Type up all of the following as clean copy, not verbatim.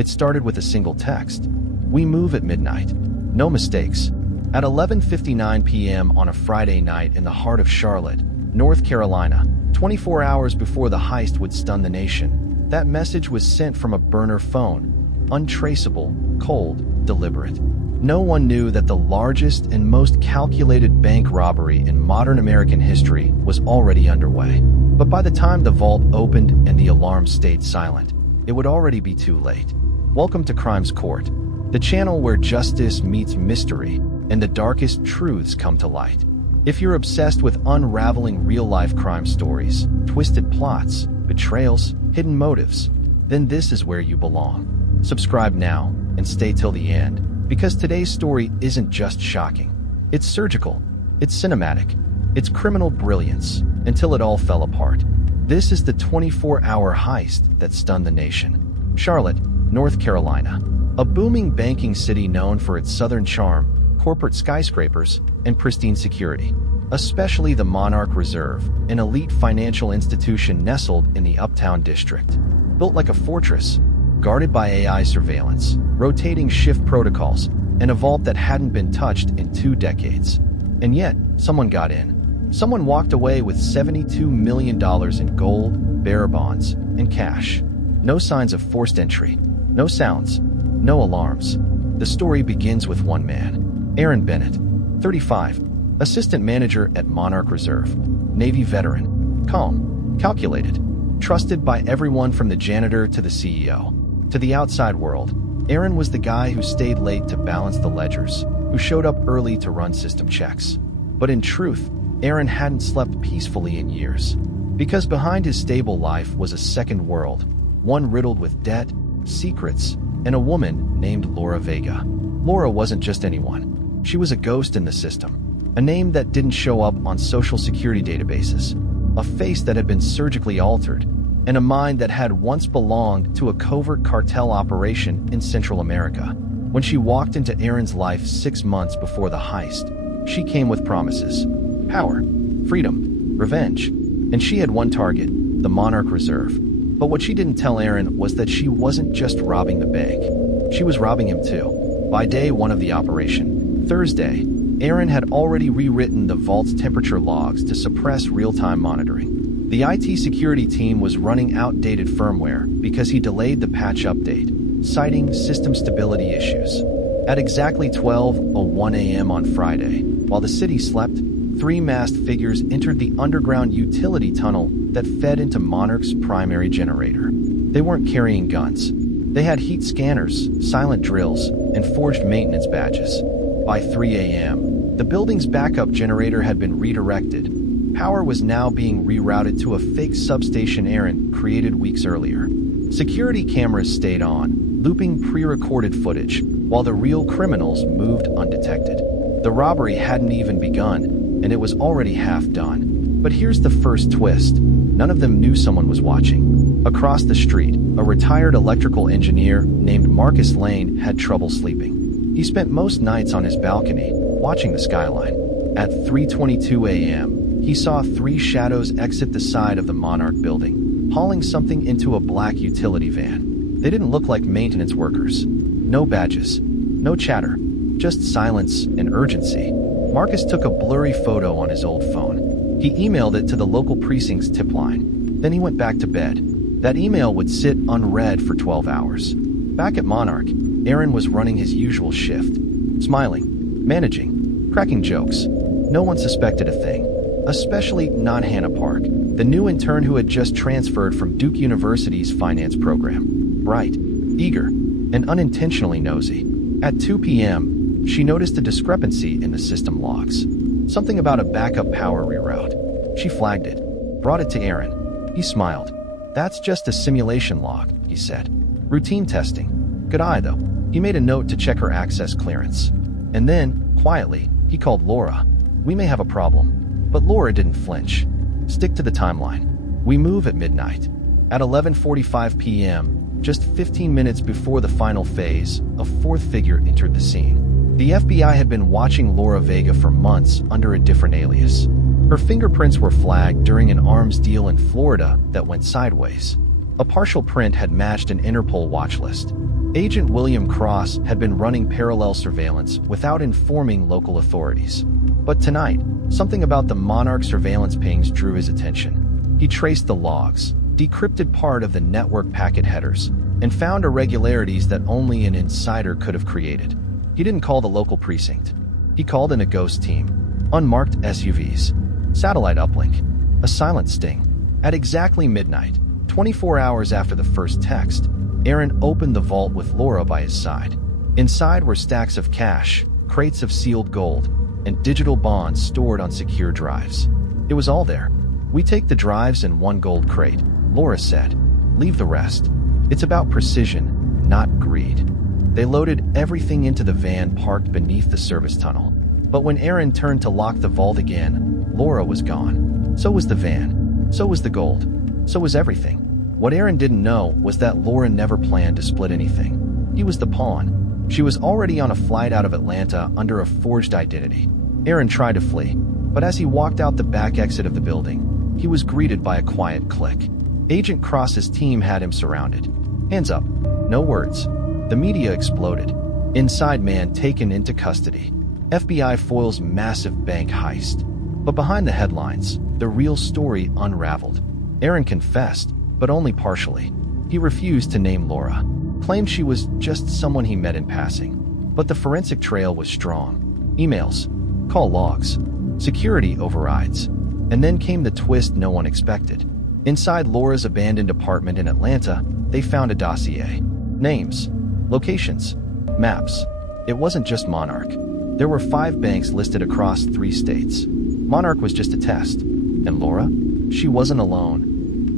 It started with a single text. "We move at midnight. No mistakes." At 11:59 p.m. on a Friday night in the heart of Charlotte, North Carolina, 24 hours before the heist would stun the nation, that message was sent from a burner phone. Untraceable, cold, deliberate. No one knew that the largest and most calculated bank robbery in modern American history was already underway. But by the time the vault opened and the alarm stayed silent, it would already be too late. Welcome to Crimes Court, the channel where justice meets mystery and the darkest truths come to light. If you're obsessed with unraveling real-life crime stories, twisted plots, betrayals, hidden motives, then this is where you belong. Subscribe now and stay till the end, because today's story isn't just shocking. It's surgical, it's cinematic, it's criminal brilliance, until it all fell apart. This is the 24-hour heist that stunned the nation. Charlotte, North Carolina, a booming banking city known for its southern charm, corporate skyscrapers, and pristine security. Especially the Monarch Reserve, an elite financial institution nestled in the Uptown District. Built like a fortress, guarded by AI surveillance, rotating shift protocols, and a vault that hadn't been touched in 2 decades. And yet, someone got in. Someone walked away with $72 million in gold, bearer bonds, and cash. No signs of forced entry. No sounds. No alarms. The story begins with one man, Aaron Bennett, 35, assistant manager at Monarch Reserve, Navy veteran, calm, calculated, trusted by everyone from the janitor to the CEO. To the outside world, Aaron was the guy who stayed late to balance the ledgers, who showed up early to run system checks. But in truth, Aaron hadn't slept peacefully in years. Because behind his stable life was a second world, one riddled with debt, secrets, and a woman named Laura Vega. Laura wasn't just anyone. She was a ghost in the system. A name that didn't show up on social security databases. A face that had been surgically altered. And a mind that had once belonged to a covert cartel operation in Central America. When she walked into Aaron's life 6 months before the heist, she came with promises. Power, freedom, revenge. And she had one target, the Monarch Reserve. But what she didn't tell Aaron was that she wasn't just robbing the bank. She was robbing him too. By day 1 of the operation, Thursday, Aaron had already rewritten the vault's temperature logs to suppress real-time monitoring. The IT security team was running outdated firmware because he delayed the patch update, citing system stability issues. At exactly 12:01 a.m. on Friday, while the city slept, 3 masked figures entered the underground utility tunnel that fed into Monarch's primary generator. They weren't carrying guns. They had heat scanners, silent drills, and forged maintenance badges. By 3 a.m., the building's backup generator had been redirected. Power was now being rerouted to a fake substation Aaron created weeks earlier. Security cameras stayed on, looping pre-recorded footage, while the real criminals moved undetected. The robbery hadn't even begun, and it was already half done. But here's the first twist. None of them knew someone was watching. Across the street, a retired electrical engineer named Marcus Lane had trouble sleeping. He spent most nights on his balcony, watching the skyline. At 3:22 a.m., he saw 3 shadows exit the side of the Monarch building, hauling something into a black utility van. They didn't look like maintenance workers. No badges, no chatter, just silence and urgency. Marcus took a blurry photo on his old phone. He emailed it to the local precinct's tip line. Then he went back to bed. That email would sit unread for 12 hours. Back at Monarch, Aaron was running his usual shift, smiling, managing, cracking jokes. No one suspected a thing. Especially not Hannah Park, the new intern who had just transferred from Duke University's finance program. Bright, eager, and unintentionally nosy. At 2 p.m., she noticed a discrepancy in the system logs. Something about a backup power reroute. She flagged it, brought it to Aaron. He smiled. "That's just a simulation log," he said. "Routine testing. Good eye, though." He made a note to check her access clearance. And then, quietly, he called Laura. "We may have a problem." But Laura didn't flinch. "Stick to the timeline. We move at midnight." At 11:45 p.m., just 15 minutes before the final phase, a 4th figure entered the scene. The FBI had been watching Laura Vega for months under a different alias. Her fingerprints were flagged during an arms deal in Florida that went sideways. A partial print had matched an Interpol watch list. Agent William Cross had been running parallel surveillance without informing local authorities. But tonight, something about the Monarch surveillance pings drew his attention. He traced the logs, decrypted part of the network packet headers, and found irregularities that only an insider could have created. He didn't call the local precinct. He called in a ghost team, unmarked SUVs, satellite uplink, a silent sting. At exactly midnight, 24 hours after the first text, Aaron opened the vault with Laura by his side. Inside were stacks of cash, crates of sealed gold, and digital bonds stored on secure drives. It was all there. "We take the drives and one gold crate," Laura said. "Leave the rest. It's about precision, not greed." They loaded everything into the van parked beneath the service tunnel. But when Aaron turned to lock the vault again, Laura was gone. So was the van. So was the gold. So was everything. What Aaron didn't know was that Laura never planned to split anything. He was the pawn. She was already on a flight out of Atlanta under a forged identity. Aaron tried to flee, but as he walked out the back exit of the building, he was greeted by a quiet click. Agent Cross's team had him surrounded. Hands up. No words. The media exploded. Inside man taken into custody. FBI foils massive bank heist. But behind the headlines, the real story unraveled. Aaron confessed, but only partially. He refused to name Laura, claimed she was just someone he met in passing. But the forensic trail was strong. Emails, call logs, security overrides. And then came the twist no one expected. Inside Laura's abandoned apartment in Atlanta, they found a dossier. Names, locations, maps. It wasn't just Monarch. There were 5 banks listed across 3 states. Monarch was just a test. And Laura? She wasn't alone.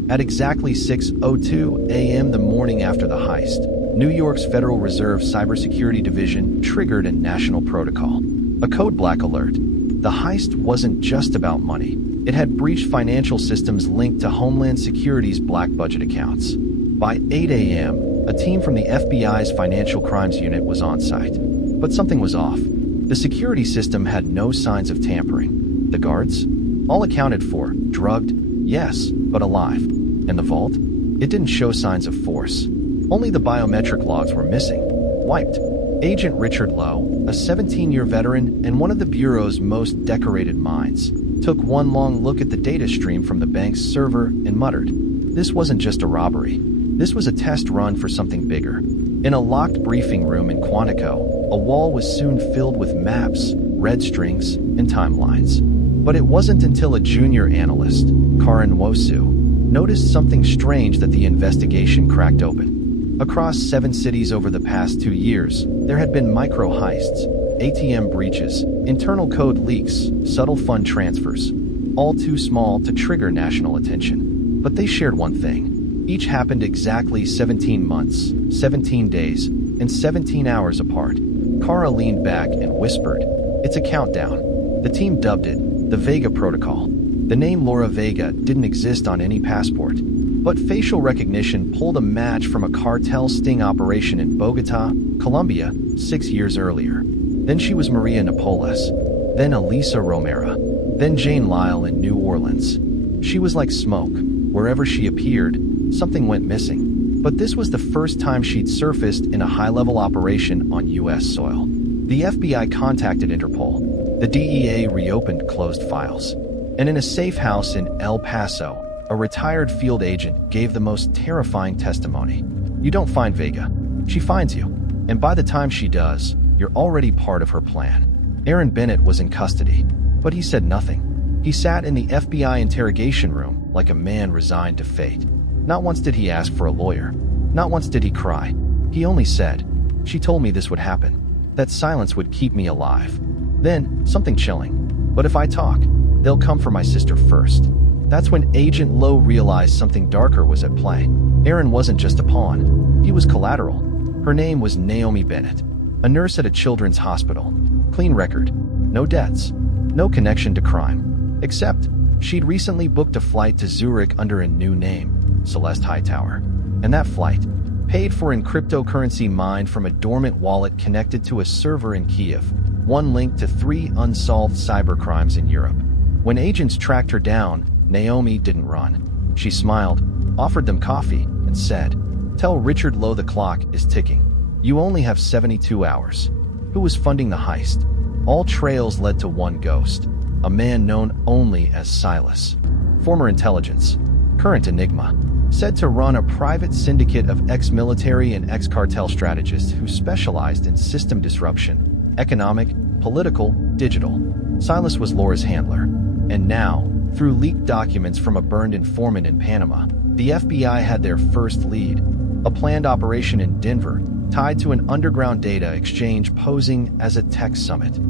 At exactly 6:02 a.m. the morning after the heist, New York's Federal Reserve Cybersecurity Division triggered a national protocol. A code black alert. The heist wasn't just about money. It had breached financial systems linked to Homeland Security's black budget accounts. By 8 a.m., a team from the FBI's Financial Crimes Unit was on site. But something was off. The security system had no signs of tampering. The guards? All accounted for, drugged, yes, but alive. And the vault? It didn't show signs of force. Only the biometric logs were missing. Wiped. Agent Richard Lowe, a 17-year veteran and one of the Bureau's most decorated minds, took one long look at the data stream from the bank's server and muttered, "This wasn't just a robbery. This was a test run for something bigger." In a locked briefing room in Quantico, a wall was soon filled with maps, red strings, and timelines. But it wasn't until a junior analyst, Karan Wosu, noticed something strange that the investigation cracked open. Across 7 cities over the past 2 years, there had been micro-heists, ATM breaches, internal code leaks, subtle fund transfers, all too small to trigger national attention. But they shared one thing. Each happened exactly 17 months, 17 days, and 17 hours apart. Kara leaned back and whispered, "It's a countdown." The team dubbed it the Vega Protocol. The name Laura Vega didn't exist on any passport, but facial recognition pulled a match from a cartel sting operation in Bogota, Colombia, 6 years earlier. Then she was Maria Napoles, then Elisa Romero, then Jane Lyle in New Orleans. She was like smoke. Wherever she appeared, something went missing. But this was the first time she'd surfaced in a high-level operation on U.S. soil. The FBI contacted Interpol. The DEA reopened closed files. And in a safe house in El Paso, a retired field agent gave the most terrifying testimony. "You don't find Vega. She finds you. And by the time she does, you're already part of her plan." Aaron Bennett was in custody, but he said nothing. He sat in the FBI interrogation room like a man resigned to fate. Not once did he ask for a lawyer. Not once did he cry. He only said, "She told me this would happen. That silence would keep me alive." Then, something chilling. "But if I talk, they'll come for my sister first." That's when Agent Lowe realized something darker was at play. Aaron wasn't just a pawn. He was collateral. Her name was Naomi Bennett, a nurse at a children's hospital. Clean record. No debts. No connection to crime. Except, she'd recently booked a flight to Zurich under a new name, Celeste Hightower. And that flight, paid for in cryptocurrency mined from a dormant wallet connected to a server in Kiev, one linked to 3 unsolved cybercrimes in Europe. When agents tracked her down, Naomi didn't run. She smiled, offered them coffee, and said, "Tell Richard Lowe the clock is ticking." You only have 72 hours. Who was funding the heist? All trails led to one ghost, a man known only as Silas. Former intelligence, current enigma, said to run a private syndicate of ex-military and ex-cartel strategists who specialized in system disruption, economic, political, digital. Silas was Laura's handler. And now, through leaked documents from a burned informant in Panama, the FBI had their first lead, a planned operation in Denver tied to an underground data exchange posing as a tech summit.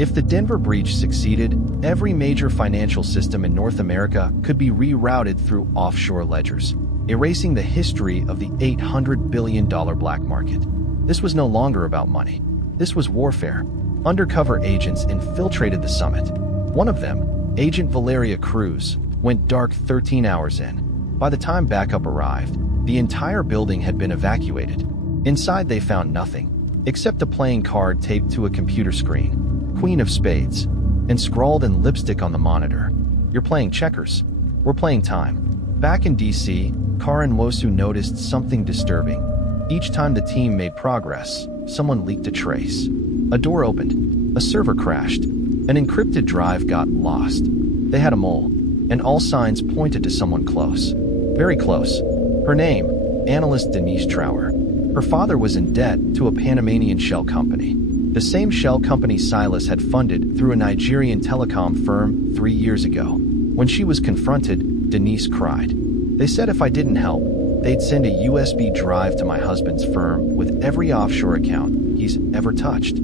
If the Denver breach succeeded, every major financial system in North America could be rerouted through offshore ledgers, erasing the history of the $800 billion black market. This was no longer about money. This was warfare. Undercover agents infiltrated the summit. One of them, Agent Valeria Cruz, went dark 13 hours in. By the time backup arrived, the entire building had been evacuated. Inside they found nothing, except a playing card taped to a computer screen, Queen of Spades, and scrawled in lipstick on the monitor. "You're playing checkers. We're playing time." Back in DC, Karen Wosu noticed something disturbing. Each time the team made progress, someone leaked a trace. A door opened, a server crashed, an encrypted drive got lost. They had a mole, and all signs pointed to someone close. Very close. Her name, analyst Denise Trower. Her father was in debt to a Panamanian shell company, the same shell company Silas had funded through a Nigerian telecom firm 3 years ago. When she was confronted, Denise cried. "They said if I didn't help, they'd send a USB drive to my husband's firm with every offshore account he's ever touched."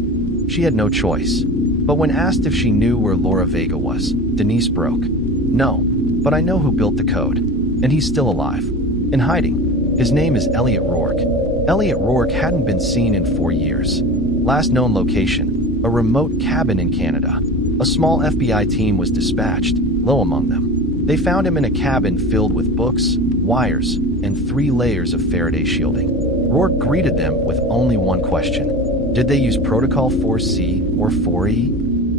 She had no choice. But when asked if she knew where Laura Vega was, Denise broke. "No, but I know who built the code, and he's still alive. In hiding. His name is Elliot Rourke." Elliot Rourke hadn't been seen in 4 years. Last known location, a remote cabin in Canada. A small FBI team was dispatched, Low among them. They found him in a cabin filled with books, wires, and 3 layers of Faraday shielding. Rourke greeted them with only one question. Did they use Protocol 4C or 4E?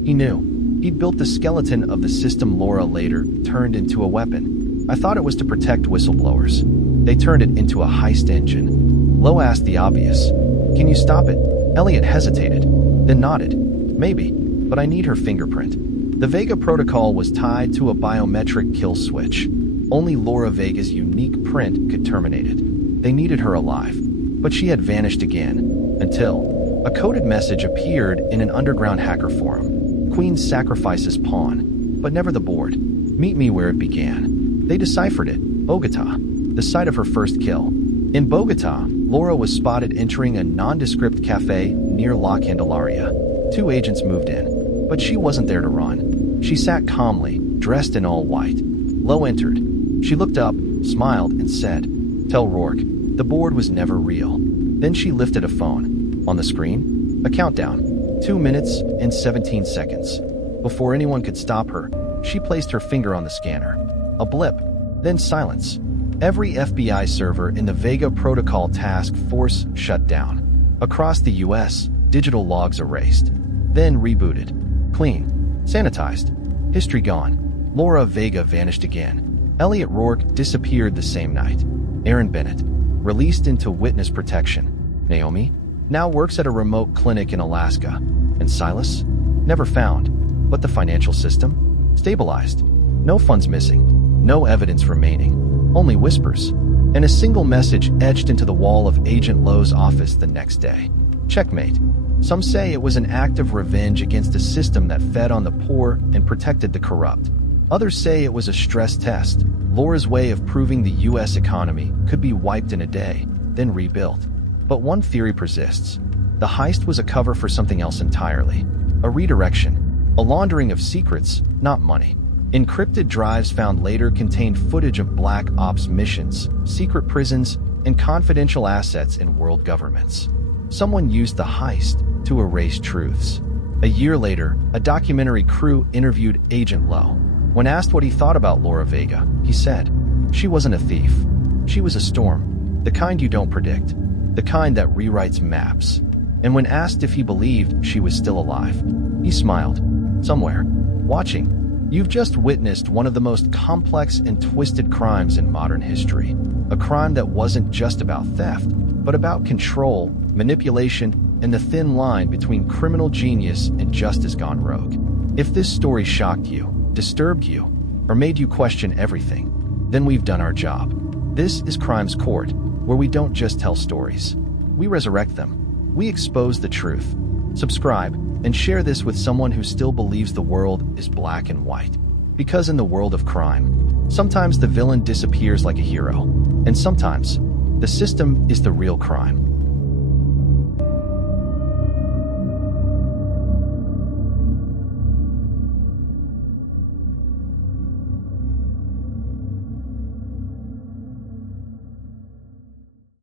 He knew. He'd built the skeleton of the system Laura later turned into a weapon. "I thought it was to protect whistleblowers. They turned it into a heist engine." Lowe asked the obvious. "Can you stop it?" Elliot hesitated, then nodded. "Maybe, but I need her fingerprint." The Vega Protocol was tied to a biometric kill switch. Only Laura Vega's unique print could terminate it. They needed her alive, but she had vanished again, until a coded message appeared in an underground hacker forum. "Queen sacrifices pawn, but never the board. Meet me where it began." They deciphered it. Bogota, the site of her first kill. In Bogota, Laura was spotted entering a nondescript cafe near La Candelaria. 2 agents moved in, but she wasn't there to run. She sat calmly, dressed in all white. Lowe entered. She looked up, smiled, and said, "Tell Rourke, the board was never real." Then she lifted a phone. On the screen, a countdown, 2 minutes and 17 seconds. Before anyone could stop her, she placed her finger on the scanner. A blip, then silence. Every FBI server in the Vega Protocol task force shut down. Across the US, digital logs erased, then rebooted. Clean, sanitized, history gone. Laura Vega vanished again. Elliot Rourke disappeared the same night. Aaron Bennett, released into witness protection. Naomi, now works at a remote clinic in Alaska. And Silas? Never found. But the financial system? Stabilized. No funds missing. No evidence remaining. Only whispers. And a single message etched into the wall of Agent Lowe's office the next day. Checkmate. Some say it was an act of revenge against a system that fed on the poor and protected the corrupt. Others say it was a stress test, Laura's way of proving the US economy could be wiped in a day, then rebuilt. But one theory persists. The heist was a cover for something else entirely. A redirection. A laundering of secrets, not money. Encrypted drives found later contained footage of black ops missions, secret prisons, and confidential assets in world governments. Someone used the heist to erase truths. A year later, a documentary crew interviewed Agent Lowe. When asked what he thought about Laura Vega, he said, "She wasn't a thief. She was a storm. The kind you don't predict. The kind that rewrites maps." And when asked if he believed she was still alive, he smiled. "Somewhere. Watching. You've just witnessed one of the most complex and twisted crimes in modern history. A crime that wasn't just about theft. but about control, manipulation, and the thin line between criminal genius and justice gone rogue. If this story shocked you, disturbed you, or made you question everything, then we've done our job. This is Crime's Court, where we don't just tell stories. We resurrect them. We expose the truth. Subscribe and share this with someone who still believes the world is black and white. Because in the world of crime, sometimes the villain disappears like a hero, and sometimes the system is the real crime.